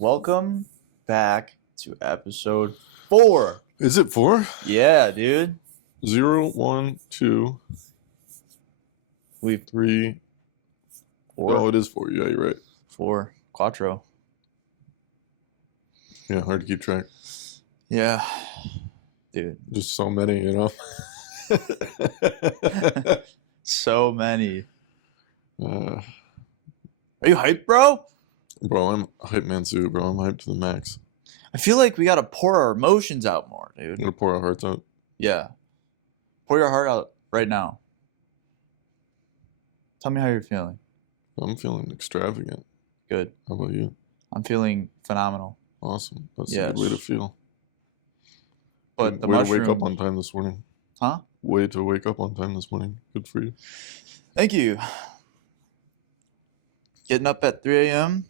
Welcome back to episode 4. Is it 4? Yeah, dude. 0, 1, 2, We've 3. 4. Oh, it is 4. Yeah, you're right. 4. Quattro. Yeah, hard to keep track. Yeah. Dude. Just so many, you know? So many. Uh, Are you hyped, bro? bro, I'm a hype man too, bro. I'm hyped to the max. I feel like we gotta pour our emotions out more, dude. I'm gonna pour our hearts out. Yeah. Pour your heart out right now. Tell me how you're feeling. I'm feeling extravagant. Good. How about you? I'm feeling phenomenal. Awesome. That's a Yes. good way to feel. But the way mushroom... to wake up on time this morning. Huh? Way to wake up on time this morning. Good for you. Thank you. Getting up at 3 a.m.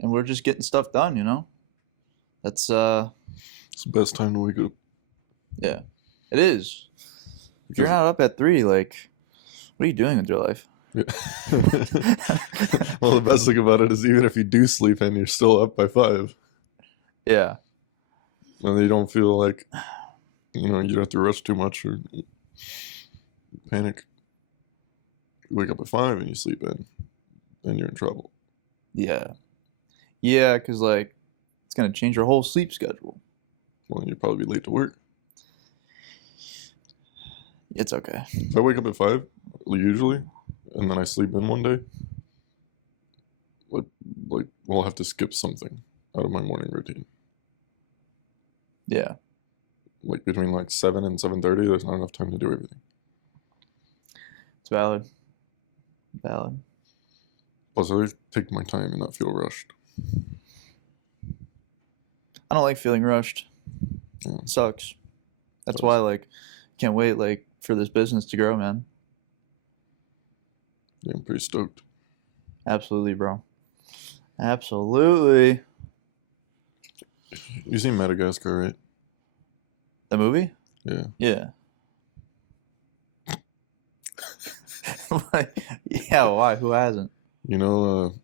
and we're just getting stuff done, you know? That's, It's the best time to wake up. yeah, it is. If you're not up at 3, like, what are you doing with your life? Yeah. Well, the best thing about it is even if you do sleep in, you're still up by 5. Yeah. And you don't feel like, you don't have to rush too much or panic. You wake up at 5 and you sleep in, then you're in trouble. Yeah. Yeah, because, like, it's going to change your whole sleep schedule. Well, you'll probably be late to work. It's okay. If I wake up at 5, usually, and then I sleep in one day, like we'll have to skip something out of my morning routine. Yeah. Like between like 7 and 7:30, there's not enough time to do everything. It's valid. Valid. Plus, I always take my time and not feel rushed. I don't like feeling rushed. Yeah. It sucks. That's why, like, can't wait, like, for this business to grow, man. Yeah, I'm pretty stoked. Absolutely, bro. Absolutely. You seen Madagascar, right? The movie? Yeah. Yeah. Yeah, why? Who hasn't? You know,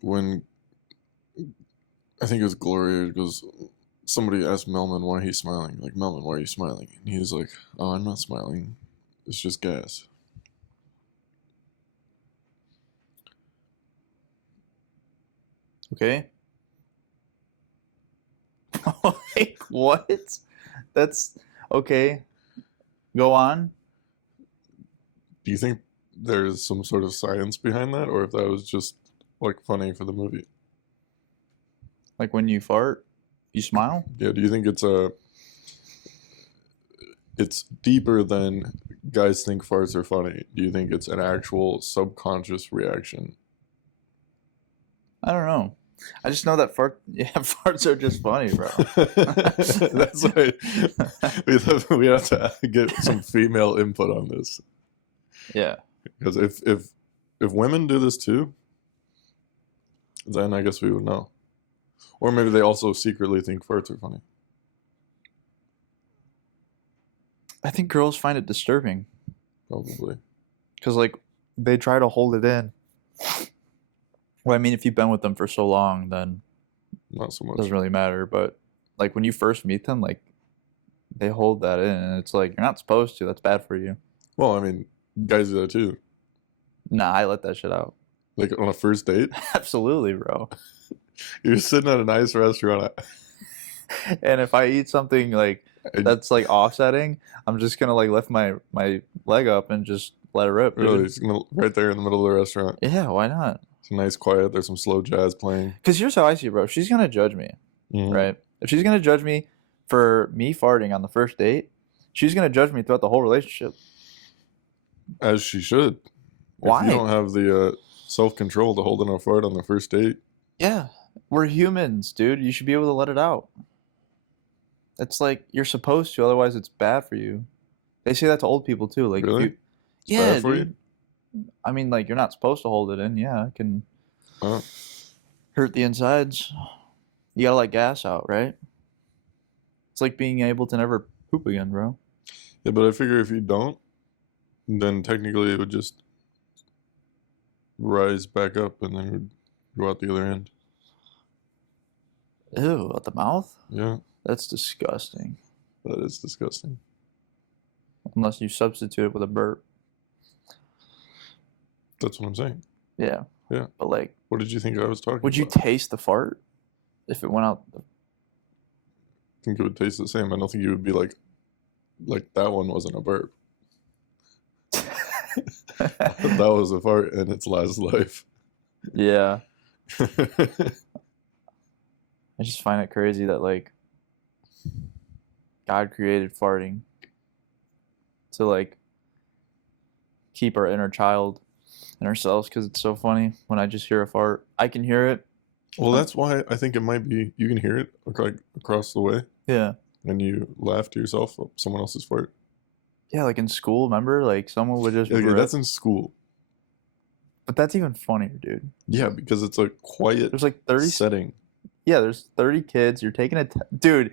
when I think it was Gloria, because somebody asked Melman why he's smiling. Like, Melman, why are you smiling? And he was like, oh, I'm not smiling. It's just gas. Okay. Like, what? That's okay. Go on. Do you think there's some sort of science behind that, or if that was just like funny for the movie? Like when you fart, you smile? Yeah, do you think it's deeper than guys think farts are funny? Do you think it's an actual subconscious reaction? I don't know. I just know that farts are just funny, bro. That's why we have to get some female input on this. Yeah. Because if women do this too, then I guess we would know. Or maybe they also secretly think farts are funny. I think girls find it disturbing. Probably. Because, like, they try to hold it in. Well, I mean, if you've been with them for so long, then Not so it much. doesn't really matter. But, like, when you first meet them, like, they hold that in. And it's like, you're not supposed to. That's bad for you. Well, I mean, guys do that too. Nah, I let that shit out. Like on a first date, Absolutely, bro. you're sitting at a nice restaurant. And if I eat something, like, that's, like, offsetting, I'm just going to, like, lift my leg up and just let it rip, dude. Really, it's right there in the middle of the restaurant. Yeah, why not? It's nice, quiet. There's some slow jazz playing. Because here's how I see it, bro. She's going to judge me, right? If she's going to judge me for me farting on the first date, she's going to judge me throughout the whole relationship. As she should. Why? If you don't have the self-control to hold in a fart on the first date. Yeah. We're humans, dude. You should be able to let it out. It's like you're supposed to, otherwise it's bad for you. They say that to old people too. Like, Really? if you, yeah, bad for dude. I mean, like, you're not supposed to hold it in. Yeah, it can Huh? hurt the insides. You gotta let gas out, right? It's like being able to never poop again, bro. Yeah, but I figure if you don't, then technically it would just rise back up and then it would go out the other end. Ew, out the mouth? Yeah, That's disgusting. that is disgusting. Unless you substitute it with a burp. That's what I'm saying. Yeah. Yeah. But like, What did you think I was talking would you about? taste the fart if it went out? I think it would taste the same. I don't think you would be like that one wasn't a burp. That was a fart in its last life. Yeah. I just find it crazy that like God created farting to like keep our inner child in ourselves because it's so funny when I just hear a fart. I can hear it. Well, that's why I think it might be you can hear it across the way Yeah. and you laugh to yourself at someone else's fart. Yeah, like in school, remember? Like someone would just Okay, rip. that's in school. But that's even funnier, dude. Yeah, because it's a quiet There's like 30 setting. Yeah, there's 30 kids. You're taking a dude.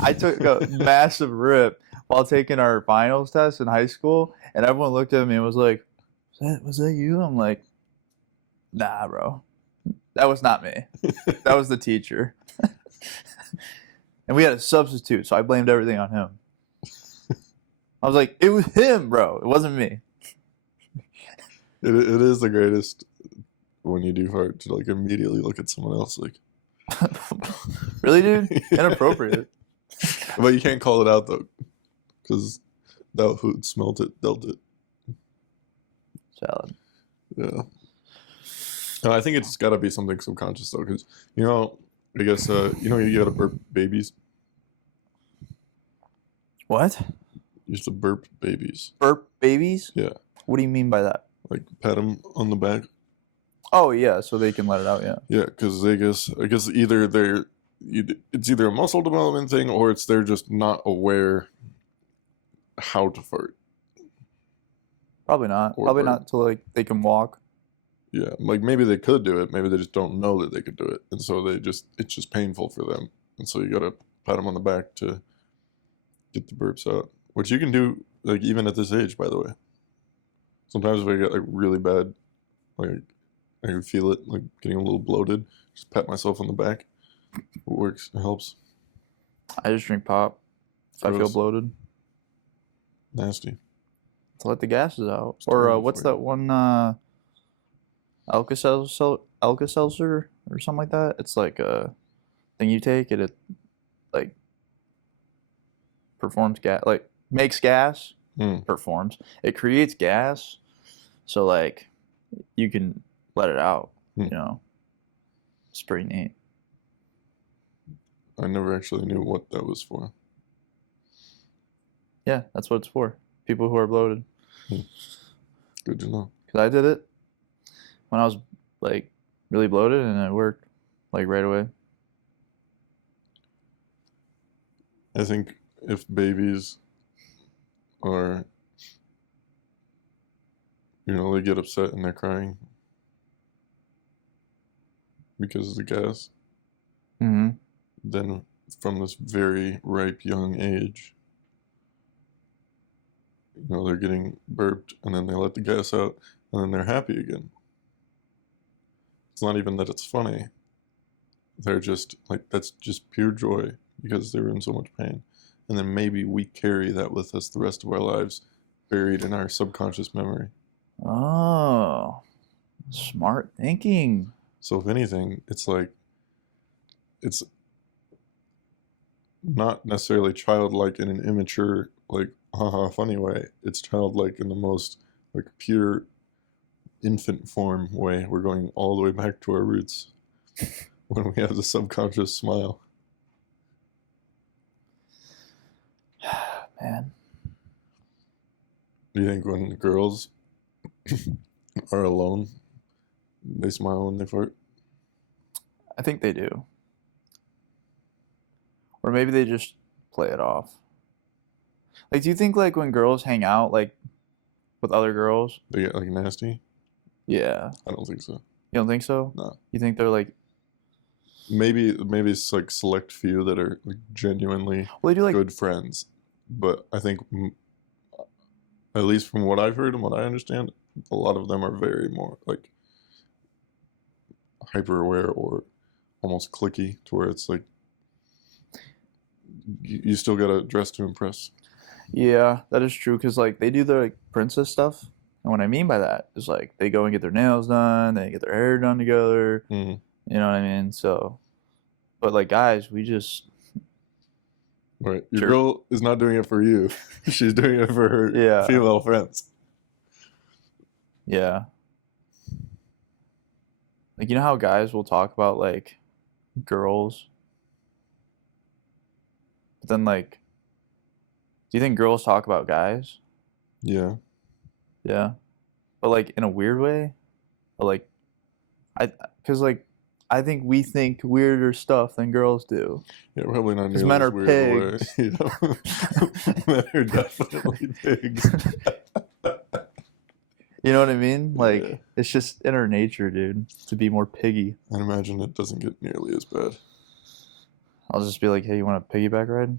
I took a massive rip while taking our finals test in high school, and everyone looked at me and was like, was that you?" I'm like, "Nah, bro, that was not me. That was the teacher." And we had a substitute, so I blamed everything on him. I was like, "It was him, bro. It wasn't me." It is the greatest when you do fart to like immediately look at someone else like. Really, dude? Inappropriate. But you can't call it out though, because that who smelt it dealt it. Salad. Yeah. And I think it's got to be something subconscious though, because I guess you gotta burp babies. What? You used to burp babies. Burp babies? Yeah. What do you mean by that? Like pat them on the back. Oh yeah, so they can let it out. Yeah. Yeah, because I guess it's either a muscle development thing or it's they're just not aware how to fart. Probably not. Or Probably burp. not till like they can walk. Yeah, like maybe they could do it, maybe they just don't know that they could do it, and so it's just painful for them, and so you gotta pat them on the back to get the burps out, which you can do like even at this age, by the way. Sometimes if I get like really bad, like I can feel it like getting a little bloated, just pat myself on the back. It works. It helps. I just drink pop if I feel Gross. bloated Nasty. to let the gases out. It's Or terrible what's for you. that one? Alka-Seltzer or something like that. It's like a thing you take. It like performs gas, like makes gas. Performs. It creates gas, so like you can let it out. It's pretty neat. I never actually knew what that was for. Yeah, that's what it's for. People who are bloated. Good to know. Because I did it when I was like really bloated, and it worked like right away. I think if babies are, they get upset and they're crying because of the gas, Mm-hmm. then from this very ripe young age, they're getting burped and then they let the gas out and then they're happy again. It's not even that it's funny. They're just like, that's just pure joy because they were in so much pain. And then maybe we carry that with us the rest of our lives, buried in our subconscious memory. Oh, smart thinking. So if anything, it's like, it's not necessarily childlike in an immature, like, haha, funny way. It's childlike in the most, like, pure infant form way. We're going all the way back to our roots when we have the subconscious smile. Man. Do you think when girls are alone, they smile when they fart? I think they do. Or maybe they just play it off. Like, do you think like when girls hang out like with other girls? They get like nasty? Yeah. I don't think so. You don't think so? No. You think they're like Maybe it's like select few that are like genuinely well, they do like good friends, but I think at least from what I've heard and what I understand, a lot of them are very more like hyper aware or almost clicky to where it's like you still gotta dress to impress. Yeah, that is true. Cause like they do the like princess stuff, and what I mean by that is like they go and get their nails done, they get their hair done together. Mm. You know what I mean? So, but like guys, we just Right. Your sure. girl is not doing it for you. She's doing it for her Yeah, female friends. yeah. Like you know how guys will talk about like girls, but then like, do you think girls talk about guys? Yeah. Yeah, but like in a weird way, or like I, cause like I think we think weirder stuff than girls do. Yeah, probably not Cause nearly men as are weird of a way. pigs. You know? Men are definitely pigs. You know what I mean? Like Yeah. it's just in our nature, dude, to be more piggy. I imagine it doesn't get nearly as bad. I'll just be like, hey, you want a piggyback ride?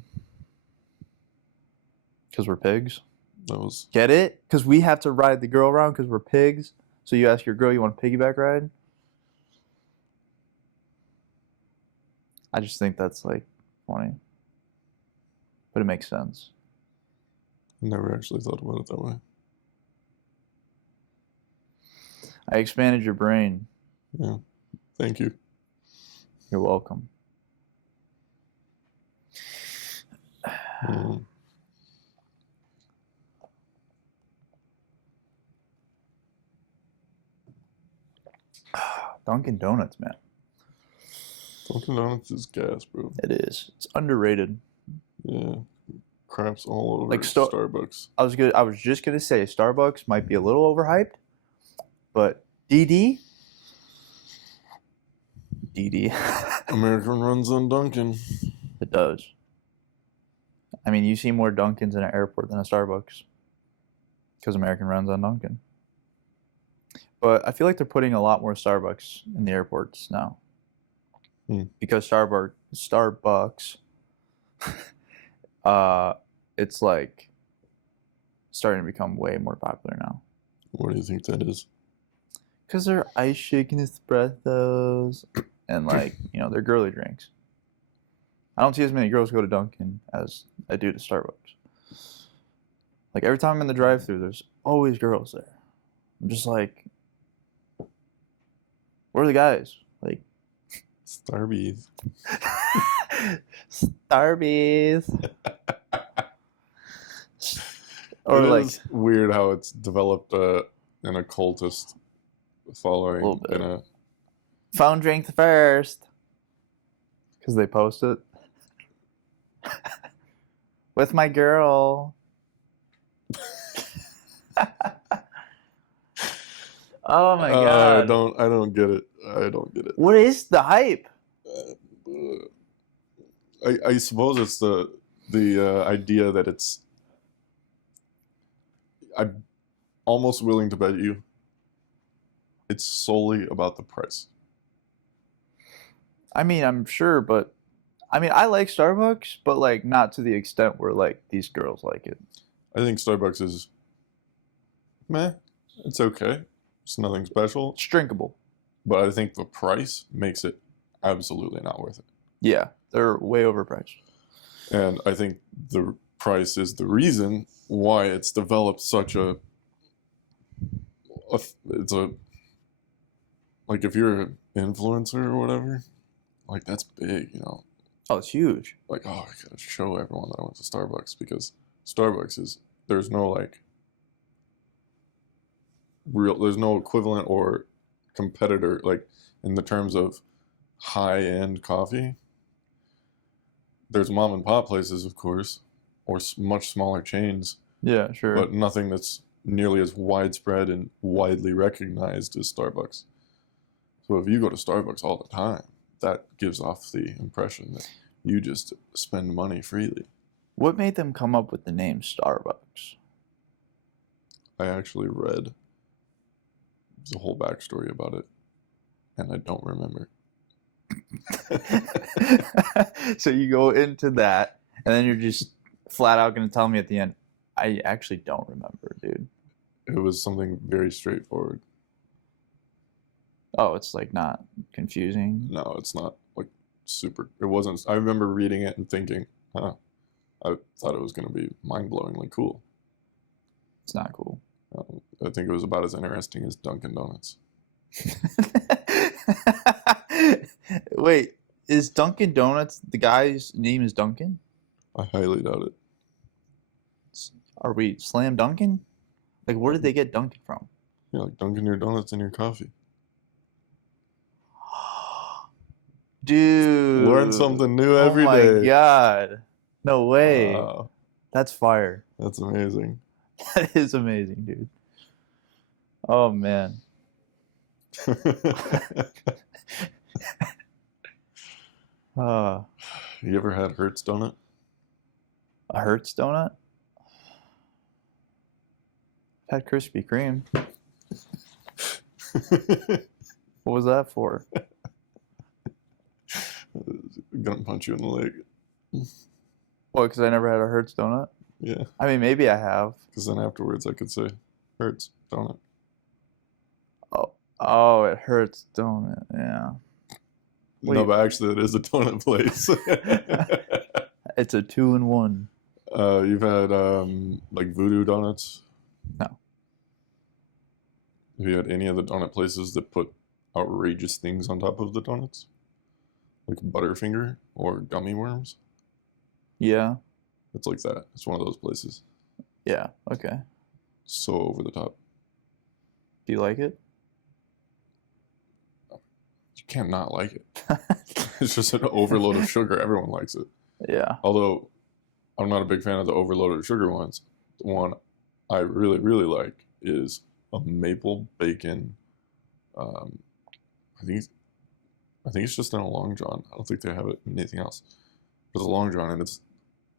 Because we're pigs. That was Get it? Because we have to ride the girl around because we're pigs. So you ask your girl, you want a piggyback ride? I just think that's like funny, but it makes sense. I never actually thought about it that way. I expanded your brain. Yeah. Thank you. You're welcome. Mm. Dunkin' Donuts, man. Dunkin' Donuts is gas, bro. It is. It's underrated. Yeah. Craps all over Like Starbucks. I was just gonna say Starbucks might be a little overhyped, but DD. American runs on Dunkin'. It does. I mean, you see more Dunkins in an airport than a Starbucks because American runs on Dunkin'. But I feel like they're putting a lot more Starbucks in the airports now because Starbucks, it's like starting to become way more popular now. What do you think that is? Because they're ice shaking espressos and like they're girly drinks. I don't see as many girls go to Dunkin' as I do to Starbucks. Like every time I'm in the drive-thru, there's always girls there. I'm just like, where are the guys? Like Starbies. Starbies. Or It like is weird how it's developed an occultist following little bit. in a phone drink first. Because they post it. With my girl. Oh my god. I don't get it. I don't get it. What is the hype? I suppose it's the idea that it's. I'm almost willing to bet you it's solely about the price. I mean, I'm sure, but I mean, I like Starbucks, but like not to the extent where like these girls like it. I think Starbucks is meh. It's okay. It's nothing special. It's drinkable. But I think the price makes it absolutely not worth it. Yeah, they're way overpriced. And I think the price is the reason why it's developed such it's a like if you're an influencer or whatever, like that's big, you know. Oh, it's huge. Like, oh, I gotta show everyone that I went to Starbucks because Starbucks is there's no like there's no equivalent or competitor like in the terms of high-end coffee. There's mom and pop places, of course, or much smaller chains. Yeah, sure. But nothing that's nearly as widespread and widely recognized as Starbucks. So if you go to Starbucks all the time, that gives off the impression that you just spend money freely. What made them come up with the name Starbucks? I actually read the whole backstory about it, and I don't remember. So you go into that, and then you're just flat out going to tell me at the end, I actually don't remember, dude. It was something very straightforward. Oh, it's like not confusing. No, it's not like super. It wasn't. I remember reading it and thinking, huh, I thought it was going to be mind-blowingly cool. It's not cool. I think it was about as interesting as Dunkin' Donuts. Wait, is Dunkin' Donuts the guy's name is Dunkin'? I highly doubt it. Are we slam Dunkin'? Like, where did they get Dunkin' from? Yeah, like dunking your donuts in your coffee. Dude. Learn something new Oh every my day. God. No way. Wow, That's fire. that's amazing. That is amazing, dude. Oh man. Uh, You ever had Hertz donut? a Hertz donut? I've had Krispy Kreme. What was that for? Gonna punch you in the leg. What, because I never had a Hertz donut? Yeah, I mean, maybe I have. because then afterwards I could say Hertz donut. Oh, it hurts, don't it? Yeah. No, Wait. but actually it is a donut place. It's a 2-in-1. You've had like Voodoo Donuts? No. Have you had any of the donut places that put outrageous things on top of the donuts? Like Butterfinger or gummy worms? Yeah. It's like that. It's one of those places. Yeah. Okay. So over the top. Do you like it? You can't not like it. It's just an overload of sugar. Everyone likes it. Yeah. Although I'm not a big fan of the overloaded sugar ones. The one I really, really like is a maple bacon. I think it's just in a Long John. I don't think they have it in anything else. But it's a Long John, and it's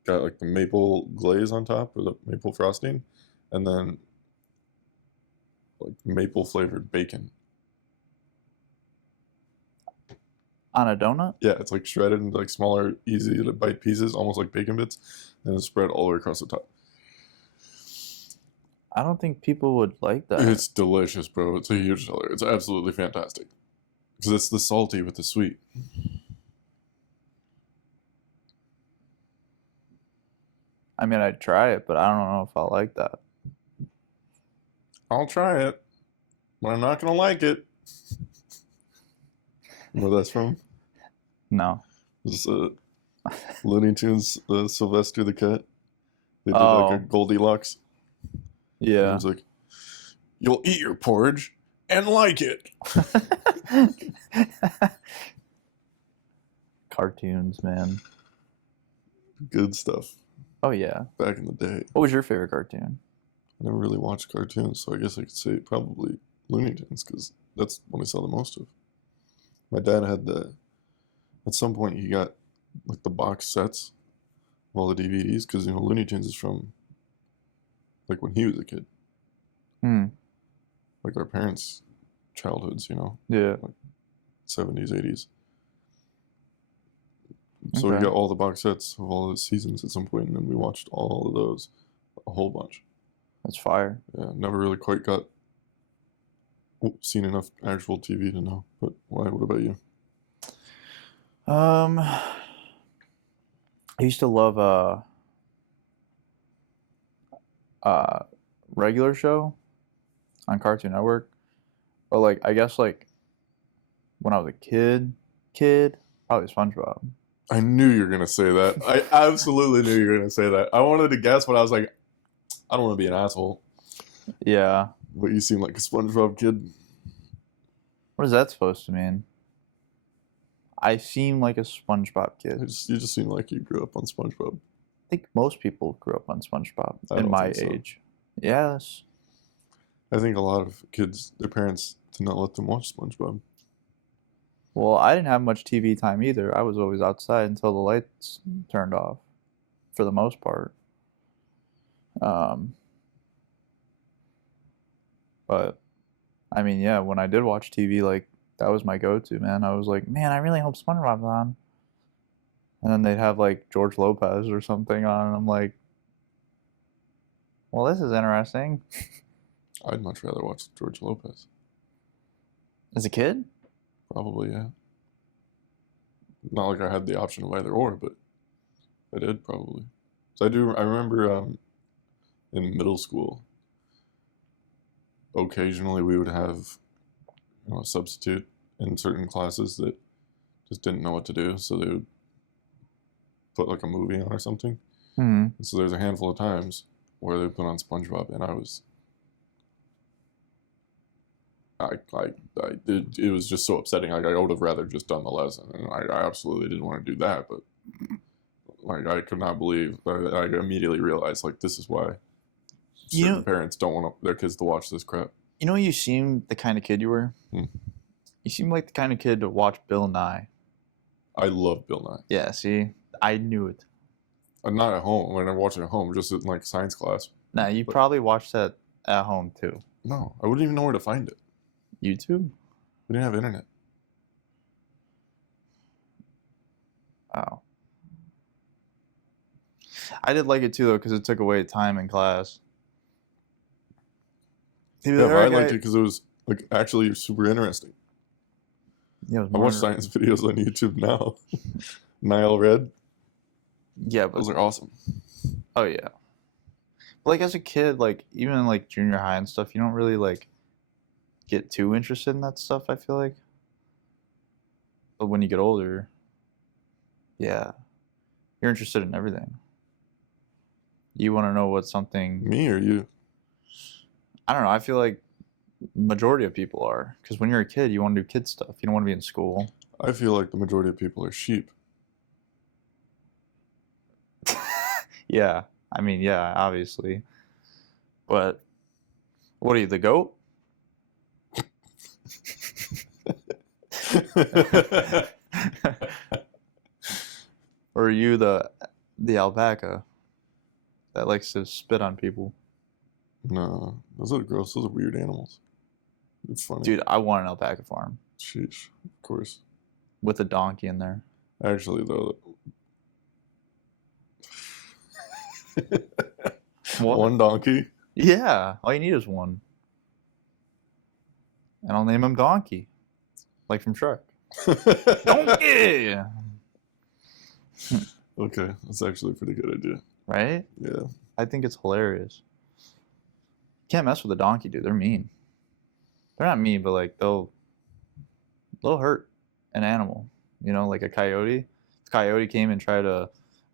got like the maple glaze on top, or the maple frosting, and then like maple flavored bacon. On a donut? Yeah, it's like shredded into like smaller, easy to bite pieces, almost like bacon bits, and it's spread all the way across the top. I don't think people would like that. It's delicious, bro. It's a huge seller. It's absolutely fantastic. Because it's the salty with the sweet. I mean, I'd try it, but I don't know if I'll like that. I'll try it, but I'm not going to like it. You know where that's from? No. This is Looney Tunes, Sylvester the Cat. They did like a Goldilocks. And Yeah. it was like, you'll eat your porridge and like it. Cartoons, man. Good stuff. Oh yeah. Back in the day. What was your favorite cartoon? I never really watched cartoons, so I guess I could say probably Looney Tunes, because that's what I saw the most of. My dad had at some point he got like the box sets of all the DVDs, because Looney Tunes is from like when he was a kid, Hmm. like our parents' childhoods, Yeah. 70s, 80s. So Okay. we got all the box sets of all the seasons at some point, and then we watched all of those, a whole bunch. That's fire. Yeah, never really quite got seen enough actual TV to know. But why? What about you? I used to love regular show on Cartoon Network. But like I guess like when I was a kid, probably SpongeBob. I knew you were gonna say that. I absolutely knew you were gonna say that. I wanted to guess, but I was like, I don't want to be an asshole. Yeah. But you seem like a SpongeBob kid. What is that supposed to mean? I seem like a SpongeBob kid. You just seem like you grew up on SpongeBob. I think most people grew up on SpongeBob I in don't my think so. age. Yes. I think a lot of kids, their parents did not let them watch SpongeBob. Well, I didn't have much TV time either. I was always outside until the lights turned off, for the most part. But I mean, yeah, when I did watch TV, like that was my go-to, man. I was like, man, I really hope SpongeBob's on. And then they'd have like George Lopez or something on, and I'm like, well, this is interesting. I'd much rather watch George Lopez. As a kid? Probably, yeah. Not like I had the option of either or, but I did probably. So I remember in middle school, occasionally we would have a substitute in certain classes that just didn't know what to do, so they would put like a movie on or something. Hmm. And so there's a handful of times where they put on SpongeBob, and it was just so upsetting. Like I would have rather just done the lesson, and I absolutely didn't want to do that. But like I could not believe. I immediately realized like this is why certain parents don't want their kids to watch this crap. You know, you seem the kind of kid you were. You seem like the kind of kid to watch Bill Nye. I love Bill Nye. Yeah, see, I knew it. Not at home. When I watch it at home, just in like science class. Nah, you probably watched that at home too. No, I wouldn't even know where to find it. YouTube? We didn't have internet. Oh. I did like it too though because it took away time in class. Yeah, but I liked it because it was like actually super interesting. Yeah, I watch science videos on YouTube now. Nile Red. Yeah, but those are awesome. Oh yeah. But like as a kid, like even in like junior high and stuff, you don't really like get too interested in that stuff, I feel like. But when you get older, yeah, you're interested in everything. You want to know what something... Me or you? I don't know. I feel like majority of people are. Because when you're a kid, you want to do kid stuff. You don't want to be in school. I feel like the majority of people are sheep. Yeah. I mean, yeah, obviously. But what are you, the goat? Or are you the alpaca that likes to spit on people? No, those are gross. Those are weird animals. It's funny. Dude, I want an alpaca farm. Sheesh, of course. With a donkey in there. Actually, though. One donkey? Yeah, all you need is one. And I'll name him Donkey. Like from Shrek. Donkey! Okay, that's actually a pretty good idea. Right? Yeah. I think it's hilarious. Can't mess with a donkey, dude. They're mean. They're not mean, but like they'll hurt an animal. You know, like a coyote. If a coyote came and tried to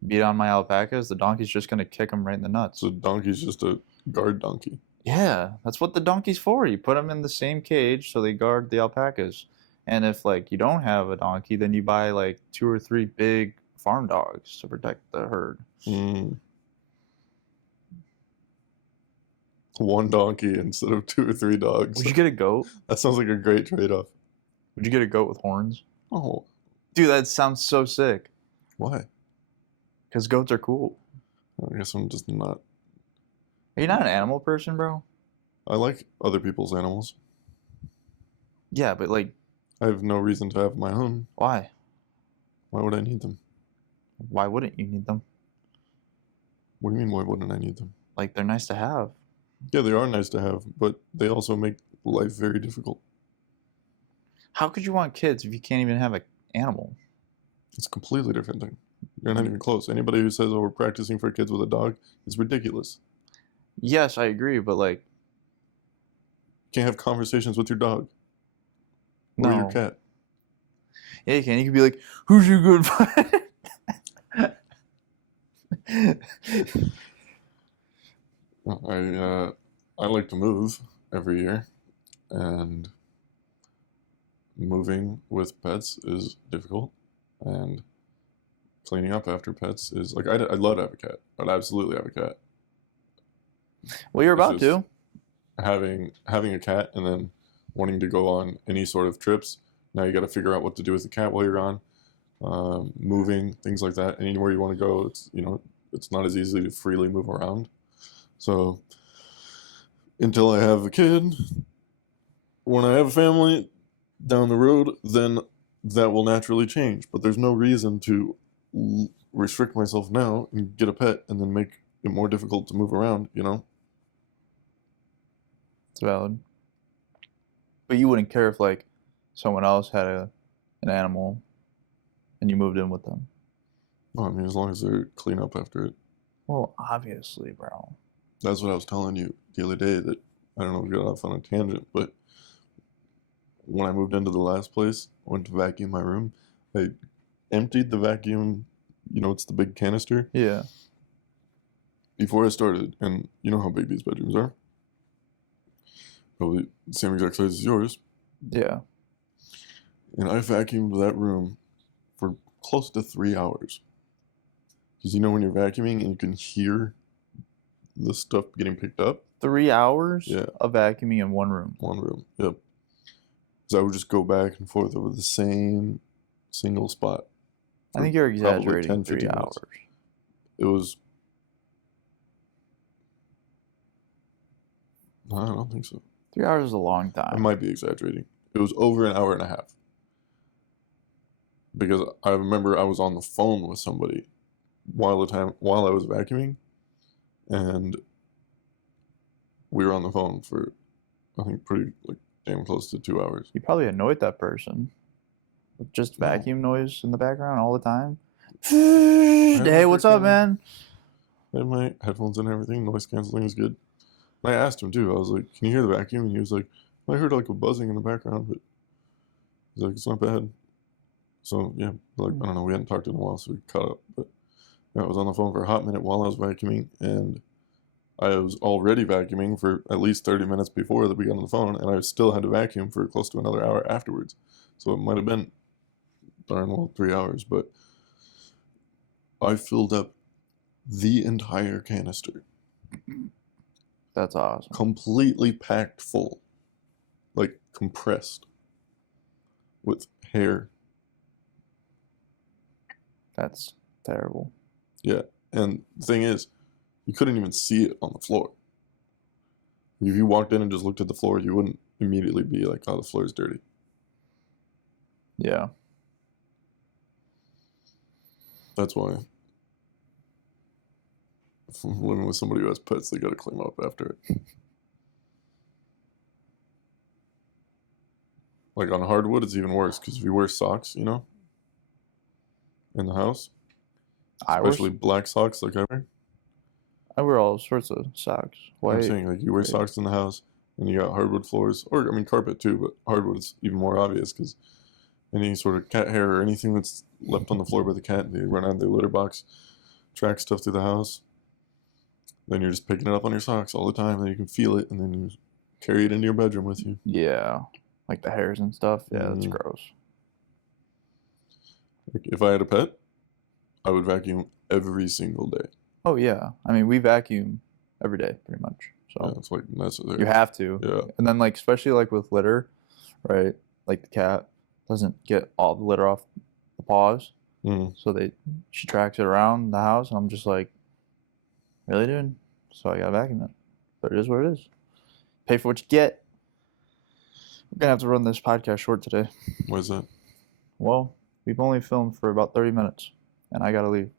beat on my alpacas, the donkey's just gonna kick him right in the nuts. So donkey's just a guard donkey. Yeah, that's what the donkey's for. You put them in the same cage so they guard the alpacas. And if like you don't have a donkey, then you buy like 2 or 3 big farm dogs to protect the herd. One donkey instead of 2 or 3 dogs. Would you get a goat? That sounds like a great trade-off. Would you get a goat with horns? Oh. Dude, that sounds so sick. Why? Because goats are cool. I guess I'm just not. Are you not an animal person, bro? I like other people's animals. Yeah, but like... I have no reason to have my own. Why? Why would I need them? Why wouldn't you need them? What do you mean, why wouldn't I need them? Like, they're nice to have. Yeah, they are nice to have, but they also make life very difficult. How could you want kids if you can't even have an animal? It's a completely different thing. You're not even close. Anybody who says, oh, we're practicing for kids with a dog is ridiculous. Yes, I agree, but like... You can't have conversations with your dog. No. Or your cat. Yeah, you can. You can be like, who's your good friend? I like to move every year, and moving with pets is difficult, and cleaning up after pets is like I'd love to have a cat. I'd absolutely have a cat. Well, you're about to. Having a cat and then wanting to go on any sort of trips. Now you got to figure out what to do with the cat while you're on. Moving, things like that. Anywhere you want to go, it's not as easy to freely move around. So until I have a kid, when I have a family down the road, then that will naturally change. But there's no reason to restrict myself now and get a pet and then make it more difficult to move around, you know? valid. But you wouldn't care if like someone else had an animal and you moved in with them. Well, I mean, as long as they clean up after it. Well, obviously, bro. That's what I was telling you the other day. That I don't know, we got off on a tangent, but when I moved into the last place, I went to vacuum my room. I emptied the vacuum. You know, it's the big canister. Yeah. Before I started, and you know how big these bedrooms are. Probably the same exact size as yours. Yeah. And I vacuumed that room for close to 3 hours. Because you know when you're vacuuming and you can hear the stuff getting picked up? 3 hours Yeah. of vacuuming in one room. One room, yep. So I would just go back and forth over the same single spot. I think you're probably exaggerating 10, 3 15 hours. minutes. It was... No, I don't think so. 3 hours is a long I time. might be exaggerating. It was over an hour and a half. Because I remember I was on the phone with somebody while I was vacuuming, and we were on the phone for, I think, pretty like damn close to 2 hours. You probably annoyed that person with just No. vacuum noise in the background all the time. Yeah, Hey, what's up, freaking- man? I had my headphones and everything. Noise canceling is good. And I asked him too. I was like, "Can you hear the vacuum?" And he was like, "I heard like a buzzing in the background, but he's like, it's not bad." So yeah, like I don't know. We hadn't talked in a while, so we caught up. But yeah, I was on the phone for a hot minute while I was vacuuming, and I was already vacuuming for at least 30 minutes before that we got on the phone, and I still had to vacuum for close to another hour afterwards. So it might have been darn well 3 hours, but I filled up the entire canister, That's awesome. completely packed full, like compressed with hair. That's terrible. Yeah, and the thing is, you couldn't even see it on the floor. If you walked in and just looked at the floor, you wouldn't immediately be like, "Oh, the floor is dirty." Yeah. That's why living with somebody who has pets, they got to clean up after it. Like on hardwood, it's even worse because if you wear socks, you know, in the house, especially black socks like I wear. I wear all sorts of socks. I'm White. saying like you wear socks in the house and you got hardwood floors, or I mean carpet too, but hardwood is even more obvious because any sort of cat hair or anything that's left on the floor by the cat, they run out of their litter box, track stuff through the house. Then you're just picking it up on your socks all the time, and then you can feel it, and then you carry it into your bedroom with you. Yeah. Like the hairs and stuff. Yeah, that's Mhm. gross. Like if I had a pet, I would vacuum every single day. Oh, yeah. I mean, we vacuum every day, pretty much. So Yeah, it's like necessary. you have to. Yeah. And then, like, especially like with litter, right? Like the cat doesn't get all the litter off the paws. Mm. So she tracks it around the house, and I'm just like, really, dude? So I gotta vacuum it. But it is what it is. Pay for what you get. We're gonna have to run this podcast short today. What is that? Well, we've only filmed for about 30 minutes, and I gotta leave.